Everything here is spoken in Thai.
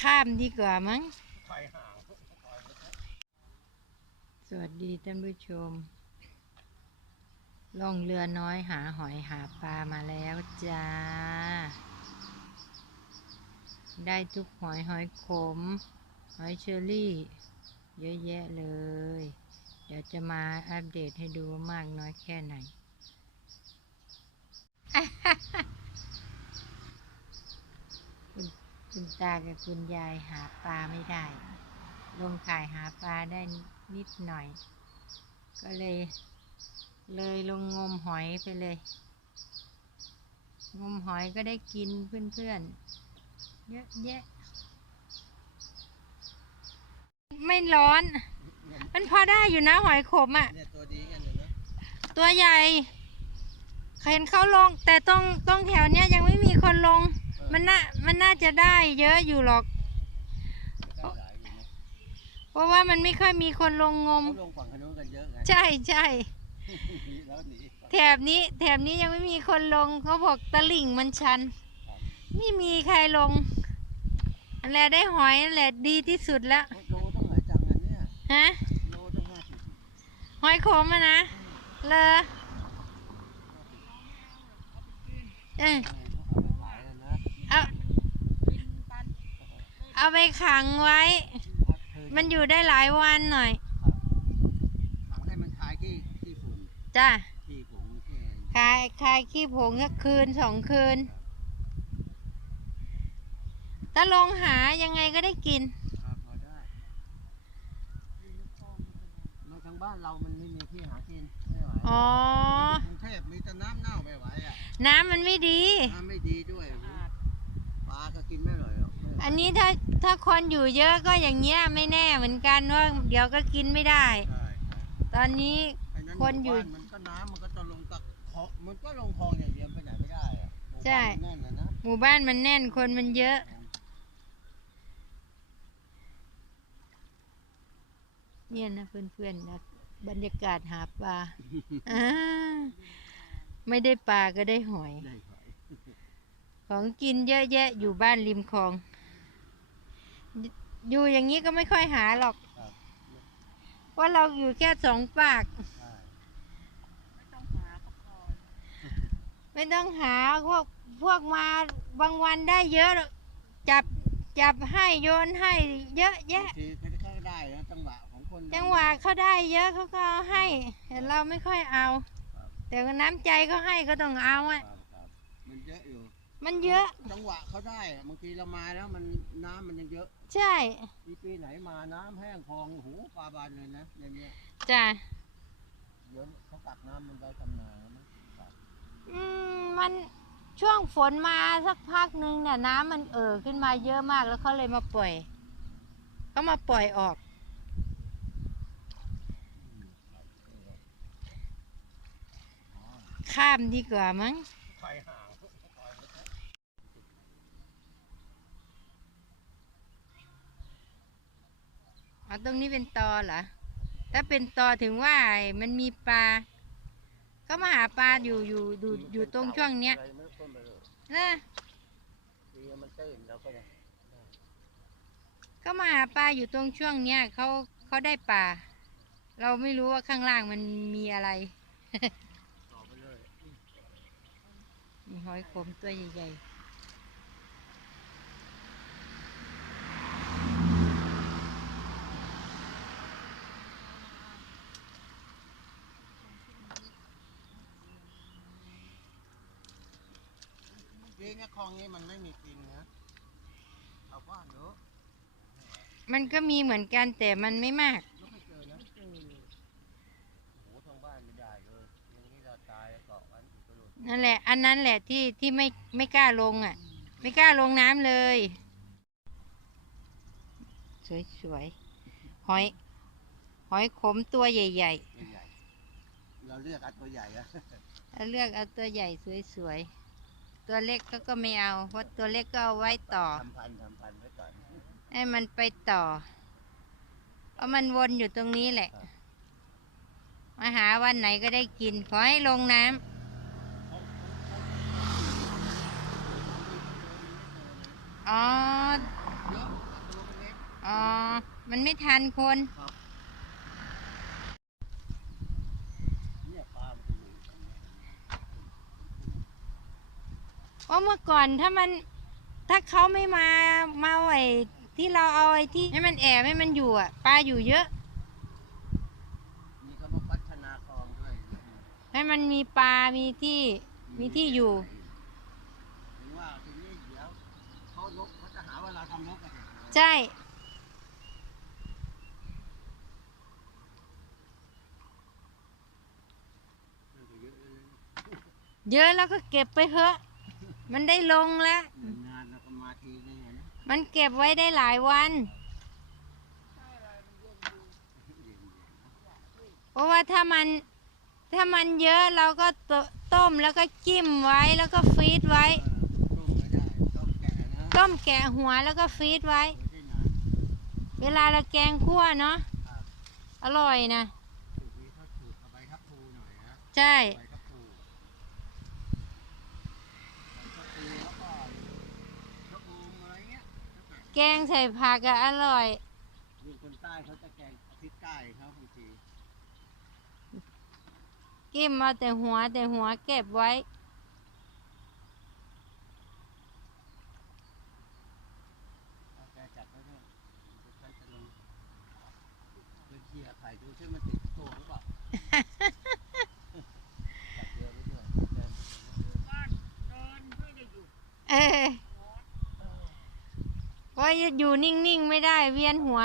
ข้ามดีกว่ามั้งสวัสดีท่านผู้ชม ล่องเรือน้อยหาหอยหาปลามาแล้วจ้า ได้ทุกหอยหอยขม หอยเชอรี่ เยอะแยะเลย เดี๋ยวจะมาอัปเดตให้ดูว่ามากน้อยแค่ไหน คุณ คุณตากับคุณยายหาปลาไม่ได้ ลงข่ายหาปลาได้นิดหน่อย ก็เลย เลยลงงมหอยไปเลย งมหอยก็ได้กินเพื่อนๆ เยอะแยะ ไม่ร้อน มันพอได้อยู่นะหอยขมอะ่ะ เนี่ยตัวดีกันเลยนะตัวใหญ่เห็นเขาลง แต่ตรงตรงแถวเนี้ยยังไม่มีคนลง มันน่ามันน่าจะได้เยอะอยู่หรอก ได้หลายอยู่นะเพราะว่ามันไม่ค่อยมีคนลงงม เขาลงฝั่งขนุนกันเยอะไง ใช่ใช่แล้วหนีแถบนี้ แถบนี้ยังไม่มีคนลงเขาบอกตะลิ่งมันชัน ไม่มีใครลงอันแหละได้หอยนั่นแหละดีที่สุดแล้วโลต้องหลายจังเลยเนี่ยฮะ โลต้องห้าสิบหอยขมอะนะ เลอเออ เขาเอาไปขายแล้วนะ เอา เอาไปขังไว้ มันอยู่ได้หลายวันหน่อยทำให้มันคลายที่ที่ฝุ่นจ้าที่ผงที่คายคายขี้ผงสักคืนสองคืนถ้าลงหายังไงก็ได้กินครับพอได้มาทางบ้านเรามันไม่มีที่หากินไม่ไหวอ๋อ กรุงเทพมีแต่น้ำเน่าไม่ไหวอะน้ำมันไม่ดี น้ำไม่ดีด้วย ปลาก็กินไม่อร่อยหรอกไม่ไหวอันนี้ถ้าถ้าคนอยู่เยอะก็อย่างเงี้ยไม่แน่เหมือนกันว่าเดี๋ยวก็กินไม่ได้ ใช่ใช่ตอนนี้ ไอ้นั้นคนอยู่หมู่บ้ามันก็น้ำมันก็จะลงตะคลองมันก็ลงคลองอย่างเดียวไปไหนไม่ได้อะหมู่บ้านใช่ มันแน่นนะนะหมู่บ้านมันแน่นคนมันเยอะ เนี่ยนะเพื่อนๆนะบรรยากาศหาปลาอ่าไม่ได้ปลาก็ได้หอย ได้หอย ของกินเยอะแยะอยู่บ้านริมคลอง อยู่อย่างนี้ก็ไม่ค่อยหาหรอก ครับว่าเราอยู่แค่สองปาก ใช่ไม่ต้องหาพวกพวกมาบางวันได้เยอะหรอกจับจับให้โยนให้เยอะแยะบางทีเขาก็ได้นะจังหวะของคน จังหวะเขาได้เยอะเขาก็เอาให้แต่เราไม่ค่อยเอา ครับ แต่ว่าน้ำใจเขาให้ก็ต้องเอาคอะรับครับมันเยอะอยู่ มันเยอะ จังหวะเขาได้อะบางทีเรามาแล้วมันน้ำมันยังเยอะ ใช่ มีปีไหนมาน้ำแห้งคลองโอ้โหปลาบานเลยนะในเนี้ยจ้ะ เดี๋ยวเขากักน้ำมันไว้ทำนาแล้วมั้งครับอืมมันช่วงฝนมาสักพักหนึ่งเนี่ยน้ำมันเอ่อขึ้นมาเยอะมากแล้วเขาเลยมาปล่อยเขามาปล่อยออก ข้ามดีกว่ามั้งไฟห่าง เอา ตรงนี้เป็นตอเหรอ ถ้าเป็นตอถึงว่ามันมีปลา ก็มาหาปลาอยู่อยู่อยู่อยู่ตรงช่วงเนี้ยนะก็มาหาปลาอยู่ตรงช่วงเนี้ยเขาเขาได้ปลา เราไม่รู้ว่าข้างล่างมันมีอะไรมีหอยขมตัวใหญ่ นะคลองนี้มันไม่มีกินนะชาวบ้านเนอะๆมันก็มีเหมือนกันแต่มันไม่มาก ไม่เคยเจอนะเจอเลยโอ้โหทางบ้านไม่ได้เลยอย่างนี้เราตายแล้วเกาะกันอุตลุดนั่นแหละ อันนั้นแหละที่ที่ไม่ไม่กล้าลงอะ ไม่กล้าลงน้ำเลย สวยๆหอย หอยขมตัวใหญ่ใหญ่ๆเราเลือกอันตัวใหญ่อะๆแล้วเลือกเอาตัวใหญ่สวยๆ ตัวเล็กก็ก็ไม่เอาเพราะตัวเล็กก็เอาไว้ต่อทำพันธุ์ทำพันธุ์ไว้ก่อนให้มันไปต่อ เพราะมันวนอยู่ตรงนี้แหละ มาหาวันไหนก็ได้กิน ขอให้ลงน้ำอ๋อเยอะทันคนเนี่ยปลามันจะอยู่ตรงนี้ เพราะเมื่อก่อนถ้ามันถ้าเขาไม่มามาไอ้ที่เราเอาไอ้ที่ให้มันแอบให้มันอยู่อะปลาอยู่เยอะ นี่เขามาพัฒนาคลองด้วยให้มันมีปลา มีที่มีที่อยู่ ถึงว่าทีนี้เดี๋ยวเขาลกเขาจะหาว่าเราทำลกกันใช่ เยอะแล้วก็เก็บไปเถอะ มันได้ลงแล้วงานเราก็มาทีนึงอะนะมันเก็บไว้ได้หลายวัน เพราะว่าถ้ามันถ้ามันเยอะเราก็ตต้มแล้วก็จิ้มไว้แล้วก็ฟรีดไว้ เออต้มไม่ได้ต้มแก่นะต้มแกะหัวแล้วก็ฟรีดไว้ไว้ได้นานเวลาเราแกงคั่วเนาะครับอร่อยนะสูตรนี้เขาสูตรเอาใบทับพลูหน่อยนะ ใช่ ใบทับพลูใบทับพลูแล้วก็ชะอมอะไรเงี้ย แกงใส่ผักอะอร่อยยิ่งคนใต้เขาจะแกงพริกใต้เขาบางทีกิ้มเอาแต่หัวแต่หัวเก็บไว้ เอาแกจับไว้ด้วยเดี๋ยวฉันจะลงไปเคลียร์ไข่ดูซิมันติดตัวหรือเปล่า จับเรือไว้ด้วยแกมันจะไม่เยอะเออ เพราะอยู่นิ่งๆ ไม่ได้เวียนหัว